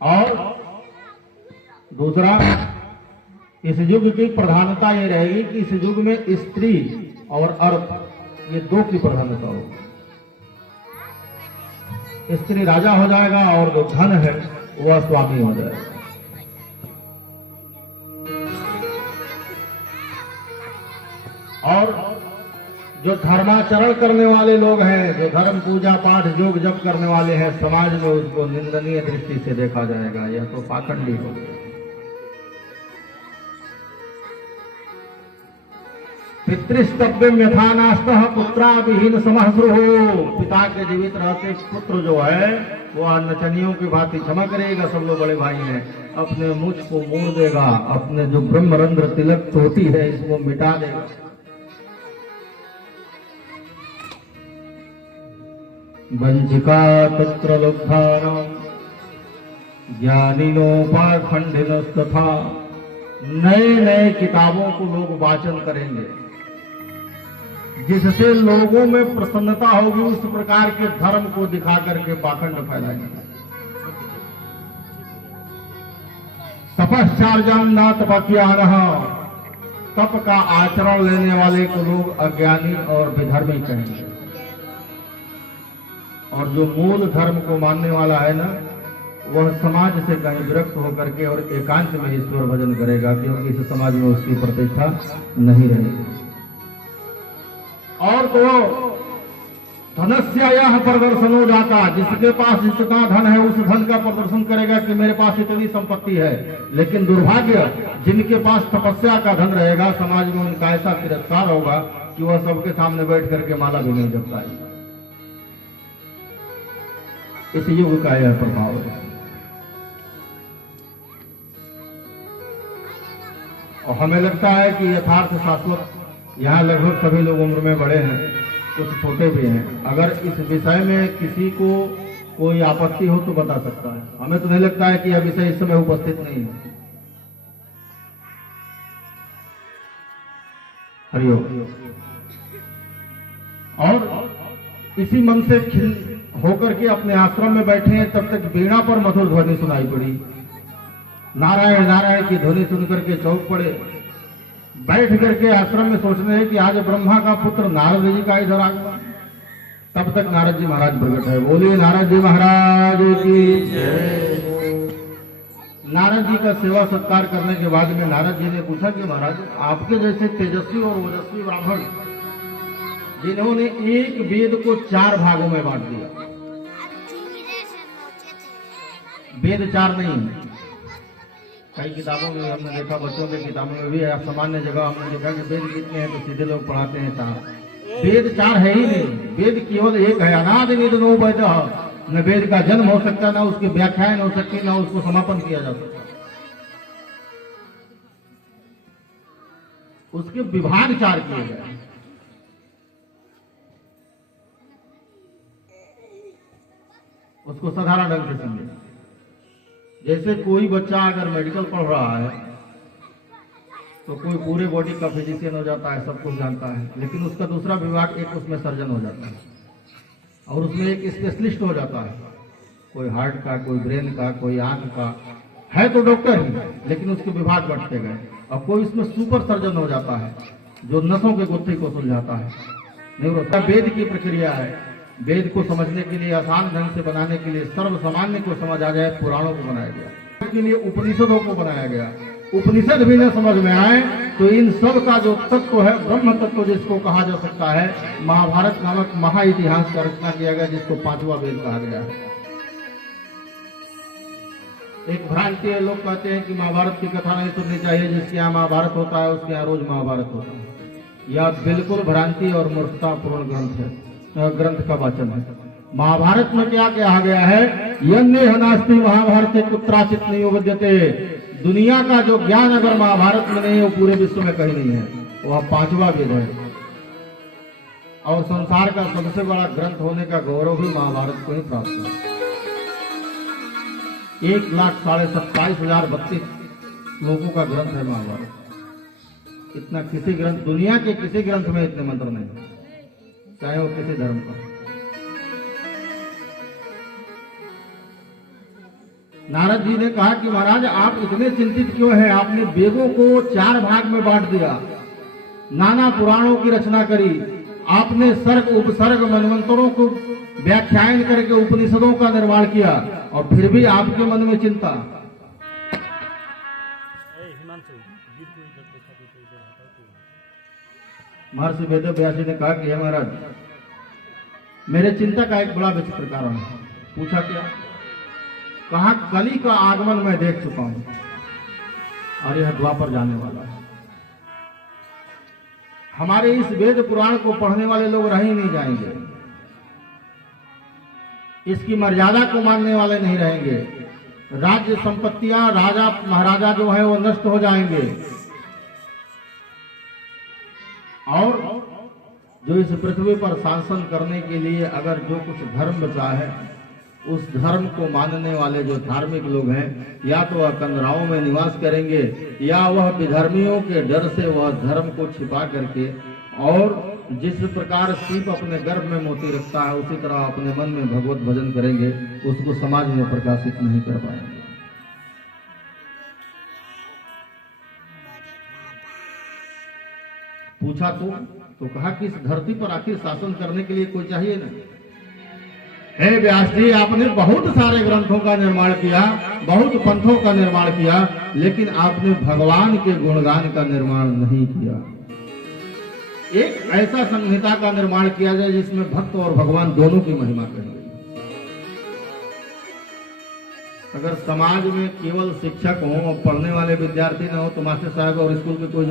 और दूसरा, इस युग की प्रधानता ये रहेगी कि इस युग में स्त्री और अर्थ ये दो की प्रधानता होगी। स्त्री राजा हो जाएगा और जो धन है वह स्वामी हो जाएगा। और जो धर्माचरण करने वाले लोग हैं, जो धर्म पूजा पाठ योग जप करने वाले हैं, समाज में उसको निंदनीय दृष्टि से देखा जाएगा। यह तो पाखंडी हो गया। पितृस्तव्यम यथा नास्तः पुत्रा विहीन समः स्रुहो। पिता के जीवित रहते पुत्र जो है वो नचनियों की भांति क्षमा करेगा। सब लोग बड़े भाई हैं, अपने मुझ को मोड़ देगा, अपने जो ब्रह्मरंध्र तिलक चोटी है इसको मिटा देगा। वंचिका तत्र लुब्धानां ज्ञानिनोपाखंडिनस्तथा। नए नए किताबों को लोग वाचन करेंगे जिससे लोगों में प्रसन्नता होगी। उस प्रकार के धर्म को दिखा करके पाखंड फैलाएंगे। तपश्चार्यान्ना तपज्ञानः। तप का आचरण लेने वाले को लोग अज्ञानी और विधर्मी कहेंगे। और जो मूल धर्म को मानने वाला है ना, वह समाज से कहीं विरक्त होकर के और एकांत में ईश्वर भजन करेगा, क्योंकि इस समाज में उसकी प्रतिष्ठा नहीं रहेगी। और तो धनस्यायाः प्रदर्शनो जाता। जिसके पास जितना धन है उस धन का प्रदर्शन करेगा कि मेरे पास इतनी संपत्ति है। लेकिन दुर्भाग्य, जिनके पास तपस्या का धन रहेगा, समाज में उनका ऐसा तिरस्कार होगा कि वह सबके सामने बैठ करके माला भी नहीं जप पाएगा। इस युग का यह प्रभाव है। और हमें लगता है कि यथार्थ शाश्वत, यहाँ लगभग सभी लोग उम्र में बड़े हैं, कुछ छोटे भी हैं। अगर इस विषय में किसी को कोई आपत्ति हो तो बता सकता है। हमें तो नहीं लगता है कि यह विषय इस समय उपस्थित नहीं है। हरिओम। और इसी मन से खिल होकर के अपने आश्रम में बैठे हैं, तब तक वीणा पर मधुर ध्वनि सुनाई पड़ी। नारायण नारायण की ध्वनि सुनकर के चौक पड़े, बैठ करके आश्रम में सोचने हैं कि आज ब्रह्मा का पुत्र नारद जी का इधर आगमन। तब तक नारद जी महाराज प्रकट है। बोलिए नारद जी महाराज की जय। नारद जी का सेवा सत्कार करने के बाद में नारद जी ने पूछा कि महाराज, आपके जैसे तेजस्वी और ओजस्वी ब्राह्मण जिन्होंने एक वेद को 4 भागों में बांट दिया। वेद 4 नहीं, कई किताबों में हमने देखा, बच्चों के किताबों में भी है, सामान्य जगह हमने देखा कि वेद कितने हैं तो सीधे लोग पढ़ाते हैं 4। वेद 4 है ही नहीं। वेद केवल एक है, अनादि निधनो वेदः। न वेद का जन्म हो सकता, ना उसकी व्याख्याएं हो सकती, ना उसको समापन किया जा सकता। उसके विभाग 4 किए गए। उसको साधारण ढंग से समझे। जैसे कोई बच्चा अगर मेडिकल पढ़ रहा है तो कोई पूरे बॉडी का फिजिशियन हो जाता है, सब कुछ जानता है, लेकिन उसका दूसरा विभाग एक उसमें सर्जन हो जाता है और उसमें एक स्पेशलिस्ट हो जाता है। कोई हार्ट का, कोई ब्रेन का, कोई आंख का, है तो डॉक्टर ही, लेकिन उसके विभाग बढ़ते गए। और कोई उसमें सुपर सर्जन हो जाता है जो नसों के गुत्थी को सुलझाता है। नहीं, वेद की प्रक्रिया है। वेद को समझने के लिए, आसान ढंग से बनाने के लिए, सर्व सामान्य को समझ आ जाए, पुराणों को बनाया गया। इसके लिए उपनिषदों को बनाया गया। उपनिषद भी न समझ में आए तो इन सब का जो तत्व है, ब्रह्म तत्व जिसको कहा जा सकता है, महाभारत नामक महाइतिहास का रचना किया गया, जिसको 5वां वेद कहा गया है। एक भ्रांति है, लोग कहते हैं कि महाभारत की कथा नहीं सुननी चाहिए, जिसके यहाँ महाभारत होता है उसके यहाँ रोज महाभारत होता है। यह बिल्कुल भ्रांति और मूर्खतापूर्ण ग्रंथ का वाचन है। महाभारत में क्या कहा गया है? यन्नेह नास्ति महाभारते कुत्राचित नहीं विद्यते। दुनिया का जो ज्ञान अगर महाभारत में नहीं है, वो पूरे विश्व में कहीं नहीं है। वह 5वां वेद है और संसार का सबसे बड़ा ग्रंथ होने का गौरव भी महाभारत को ही प्राप्त है। 1,27,032 श्लोकों का ग्रंथ है महाभारत। इतना किसी ग्रंथ, दुनिया के किसी ग्रंथ में इतने मंत्र नहीं, चाहे वो किसी धर्म का। नारद जी ने कहा कि महाराज आप इतने चिंतित क्यों हैं? आपने वेदों को 4 भाग में बांट दिया, नाना पुराणों की रचना करी, आपने सर्ग उपसर्ग मनवंतरों को व्याख्यान करके उपनिषदों का निर्माण किया, और फिर भी आपके मन में चिंता। महर्षि वेद व्यास जी ने कहा कि हे महाराज, मेरे चिंता का एक बड़ा विचित्र कारण है। पूछा क्या? कहा कली का आगमन मैं देख चुका हूं और यह द्वापर जाने वाला है। हमारे इस वेद पुराण को पढ़ने वाले लोग रह ही नहीं जाएंगे, इसकी मर्यादा को मानने वाले नहीं रहेंगे, राज्य संपत्तियां राजा महाराजा जो है वो नष्ट हो जाएंगे, और जो इस पृथ्वी पर शासन करने के लिए अगर जो कुछ धर्म बचा है, उस धर्म को मानने वाले जो धार्मिक लोग हैं, या तो वह कंदराओं में निवास करेंगे, या वह विधर्मियों के डर से वह धर्म को छिपा करके, और जिस प्रकार सीप अपने गर्भ में मोती रखता है, उसी तरह अपने मन में भगवत भजन करेंगे, उसको समाज में प्रकाशित नहीं कर पाएंगे। पूछा तो कहा कि इस धरती पर आखिर शासन करने के लिए कोई चाहिए ना? हे व्यास जी, आपने बहुत सारे ग्रंथों का निर्माण किया, बहुत पंथों का निर्माण किया, लेकिन आपने भगवान के गुणगान का निर्माण नहीं किया। एक ऐसा संहिता का निर्माण किया जाए जिसमें भक्त और भगवान दोनों की महिमा कही गई। अगर समाज में केवल शिक्षक हो और पढ़ने वाले विद्यार्थी न हो तो मास्टर साहब और स्कूल के कोई